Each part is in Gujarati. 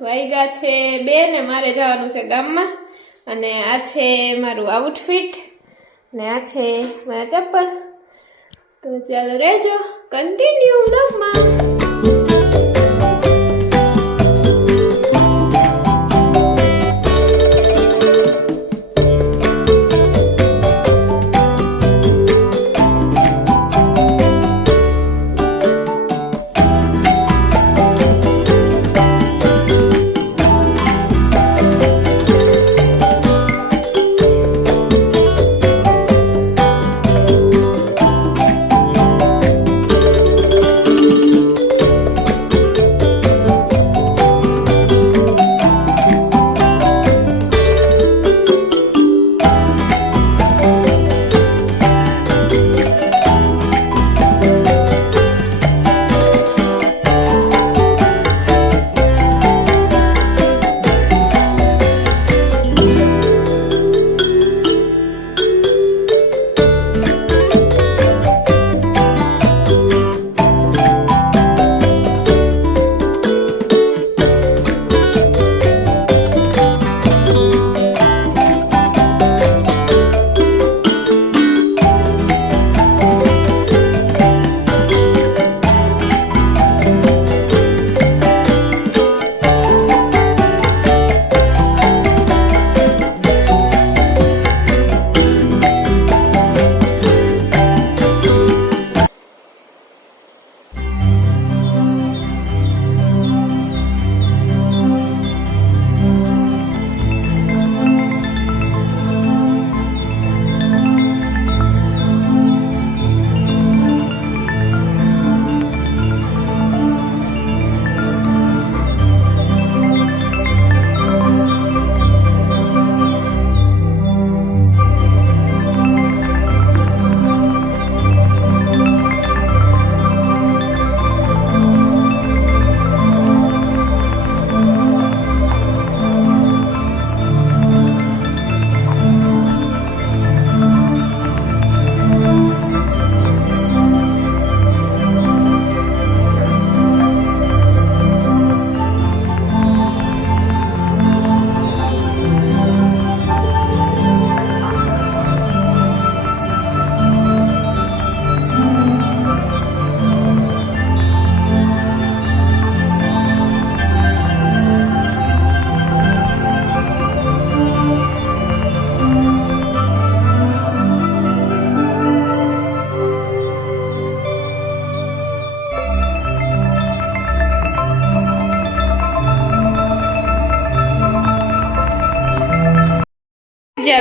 વાગ્યા છે 2 ને મારે જવાનું છે ગામમાં અને આ છે મારું આઉટફિટ ને આ છે મારા ચપ્પલ તો ચાલો રહેજો કન્ટિન્યુ વ્લોગમાં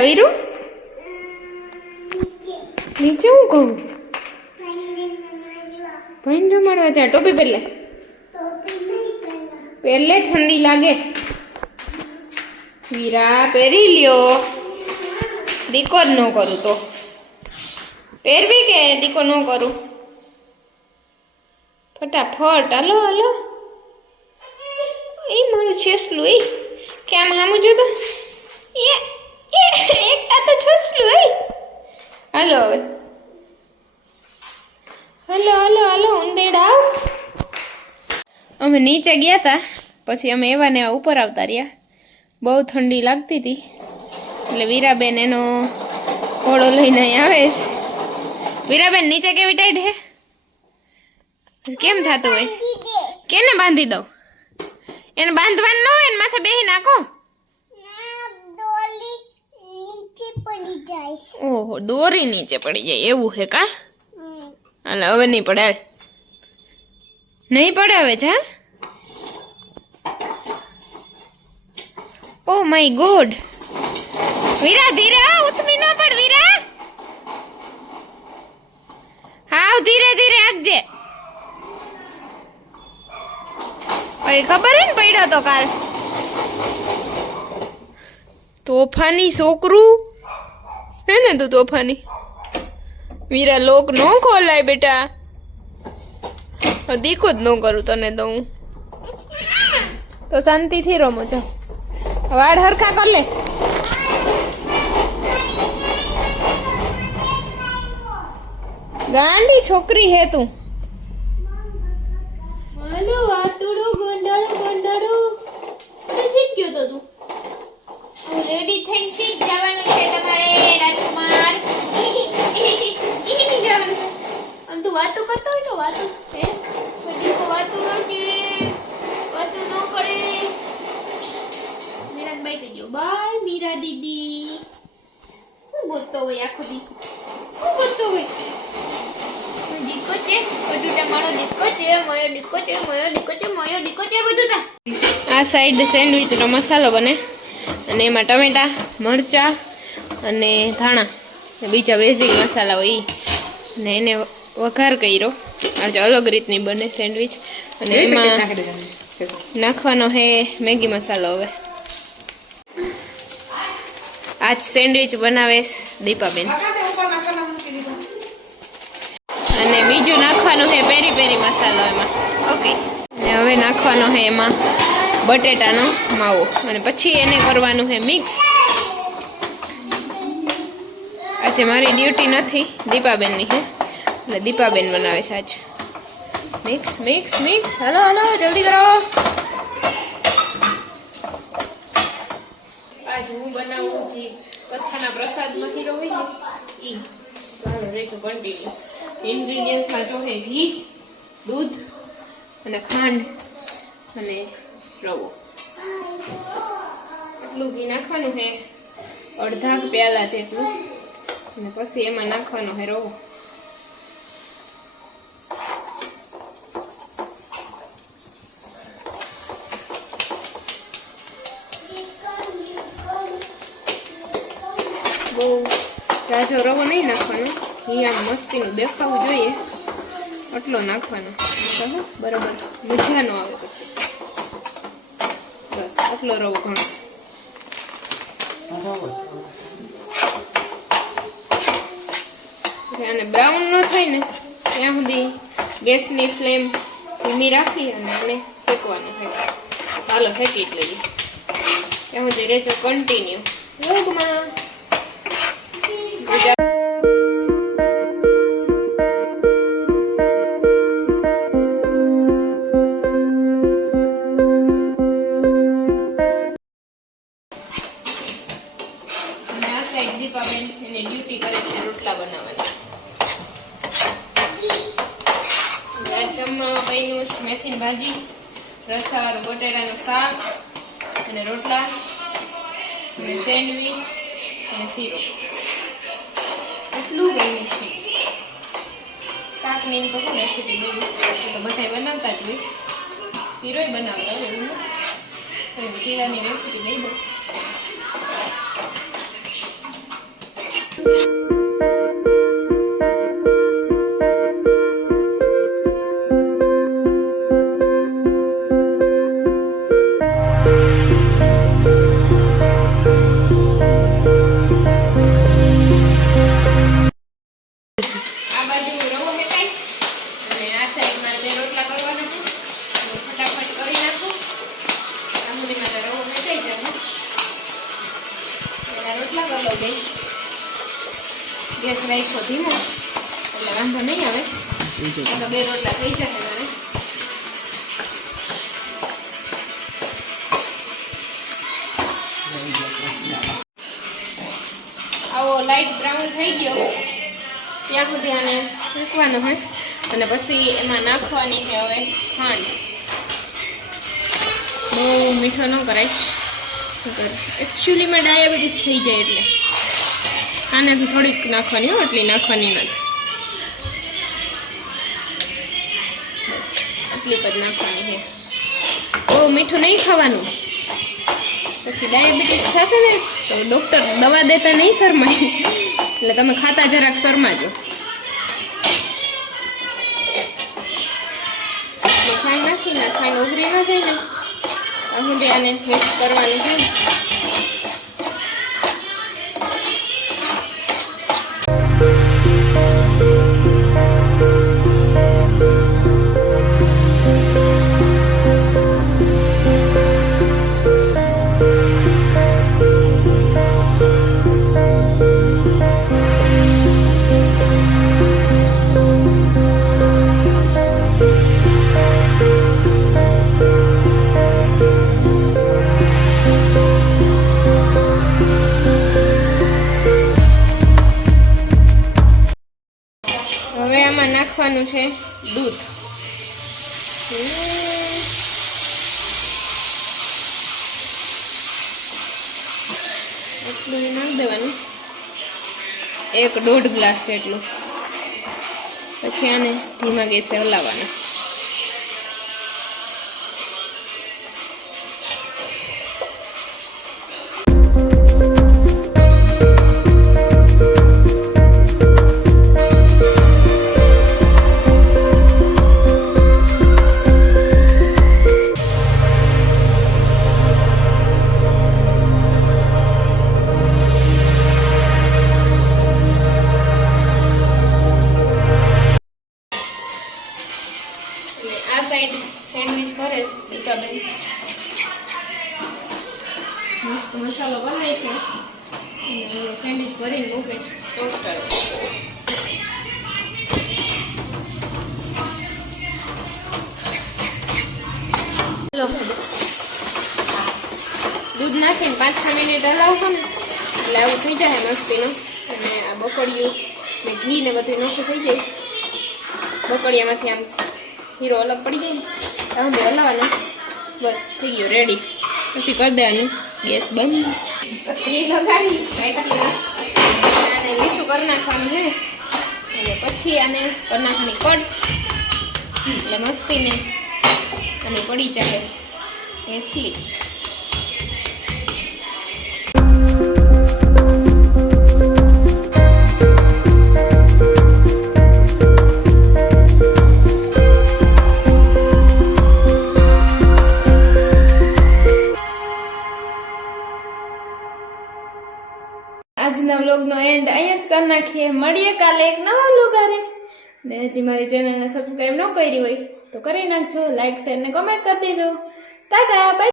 वीरू नीचे हूँ कहूँ भाई रमाड़वा जा टोपी पहले पहले ठंडी लागे वीरा पहरी लियो दीको न करूँ तो पहरवी के दीको न करूँ फटाफट हलो हलो ए मारू छेसलू ए क्या मामू जो तो ये एक तो छेसलू ए हलो हलो हलो हलो उंदेड़ा अमे नीचे गया था पछी अमे एवा ने एवा ऊपर आवता रह्या बहुत ठंडी लगती थी એટલે વીરાબેન એનો ઘોડો લઈને અહીં આવે છે વીરાબેન નીચે કેવી ટાઈટ હે કેમ થાતું હોય કેને બાંધી દઉં એને બાંધવાનું ન હોય ને માથે બેહી નાખો ઓહો દોરી નીચે પડી જાય એવું હે કા હાલ હવે નહીં પડે નહીં પડે હવે જા ઓ માય ગોડ वीरा धीरे उतमी ना पड़ वीरा हाँ धीरे धीरे आगजे अरे खबर है पड़ा तो काल तोफानी छोकरू है ने तू तोफानी वीरा लोक नो खोलाय बेटा दीको ज नो करू तने दऊं तो शांति थी रमो जा वाड़ हरखा कर ले गांडी छोकरी है तू हेलो वातुडू गोंडळू गोंडळू રેડી થઈને શીખ જવાનું છે તમારે રાજકુમાર. જવાનું. આમ તું વાતો કરતો હોય તો વાતો હે બધી કો વાતો નથી વાતો ન કરે. મીરાબાઈ કહેજો બાય મીરા દીદી. હું ગોતતો હોય આખો દી હું ગોતતો હોય. દીકો છે બધું મારો દીકો છે મારો દીકો છે મારો દીકો છે મારો દીકો છે બધું તા. આ સાઈડ સેન્ડવિચનો મસાલો બને અને એમાં ટમેટા મરચા અને ધાણા બીજા બેઝિક મસાલા હોય ને એને વઘાર કર્યો. આજે અલગ રીતની બને સેન્ડવિચ અને એમાં નાખવાનો હે મેગી મસાલો. હવે આજ સેન્ડવિચ બનાવે દીપાબેન અને બીજું નાખવાનું છે પેરી પેરી મસાલો એમાં. ઓકે ને હવે નાખવાનો છે એમાં બટેટાનો માવો અને પછી એને કરવાનું છે મિક્સ. આજે મારી ડ્યુટી નથી દીપાબેનની છે એટલે દીપાબેન બનાવે છે આજ. Mix mix mix. હાલો હાલો જલ્દી કરો. આજ હું બનાવું જે કથાના પ્રસાદમાં હીરો હોય ને ઈ ચાલો રેજો કન્ટિન્યુ. ઇન્ગ્રેડિયન્ટ્સમાં જો છે ઘી દૂધ અને ખાંડ અને રવો. એટલું ઘી નાખવાનું છે અડધા પ્યાલા જેટલું અને પછી એમાં નાખવાનો છે રવો. બહુ જાજો રવો નહીં નાખવાનો. ઘી આમ મસ્તીનું દેખાવું જોઈએ એટલો નાખવાનો બરાબર મજા ન આવે પછી. બસ આટલો રવો ઘણો. આને બ્રાઉન ન થાય ને ત્યાં સુધી ગેસની ફ્લેમ ધીમી રાખી અને આને ફેંકવાનું છે. હાલો ફેંકી જ લઈએ ત્યાં સુધી રેજો કન્ટિન્યુ યોગમાં. દીપાબેન એની ડ્યુટી કરે છે રોટલા બનાવવાની. જમવામાં બન્યું મેથીની ભાજી રસાવાળું બટેટાનું શાક અને રોટલા અને સેન્ડવીચ અને શીરો. એટલું બન્યું છે. શાકની તો શું રેસીપી દેવી તો બધા બનાવતા જ હોય. શીરોય બનાવતા હોય એવું શીરાની રેસીપી દઈ દઉં. ગેસ રાખ્યો ધીમો એટલે વાંધો નહીં આવે. તો 2 રોટલા થઈ જશે મારે. આવો લાઈટ બ્રાઉન થઈ ગયો ત્યાં સુધી આને મૂકવાનો હોય અને પછી એમાં નાખવાની છે હવે ખાંડ. બહુ મીઠો ન કરાય એકચ્યુઅલીમાં ડાયાબિટીસ થઈ જાય એટલે આનાથી થોડીક નાખવાની હોય એટલી નાખવાની નથી. બસ આટલી જ નાખવાની છે. બહુ મીઠું નહીં ખાવાનું પછી ડાયાબિટીસ થશે ને તો ડૉક્ટર દવા દેતા નહીં શરમાય એટલે તમે ખાતા જરાક શરમાજો. ખાંડ નાખીને ખાંડ ઉભરી ન જાય ને આ સુધી આને મિક્સ કરવાનું છે. નાખવાનું છે દૂધ. એટલું નાખી દેવાનું, 1.5 ગ્લાસ જેટલું. પછી આને ધીમા ગેસે હલાવવાનું. આ સાઈડ સેન્ડવિચ ભરે દીપાબેન. મસ્ત મસાલો બનાવી છે. સેન્ડવિચ ભરીને મૂકે છે ટોસ્ટર. દૂધ નાખીને 5-6 મિનિટ હલાવશો ને એટલે આવું થઈ જાય મસ્તીનું. અને આ બકડિયું ને ઘી ને બધું નોખું થઈ જાય. બકડિયામાંથી આમ હીરો અલગ પડી જાય ને હવે હલાવવાનું. બસ થઈ ગયો રેડી. પછી કરી દેવાનું ગેસ બંધ. ઘી લગાડી આને લીસું કરી નાખવાનું છે. અને પછી આને કરી નાખવાની કટ એટલે મસ્તીને અને પડી જાય એટલી. આજના વ્લોગનો એન્ડ અહીંયા જ કરી નાખીએ. મળીએ કાલે એક નવા વ્લોગ હારે. ને હજી મારી ચેનલને સબસ્ક્રાઈબ ન કરી હોય તો કરી નાખજો. લાઈક શેર ને કમેન્ટ કરી દેજો. ટાટા બાય.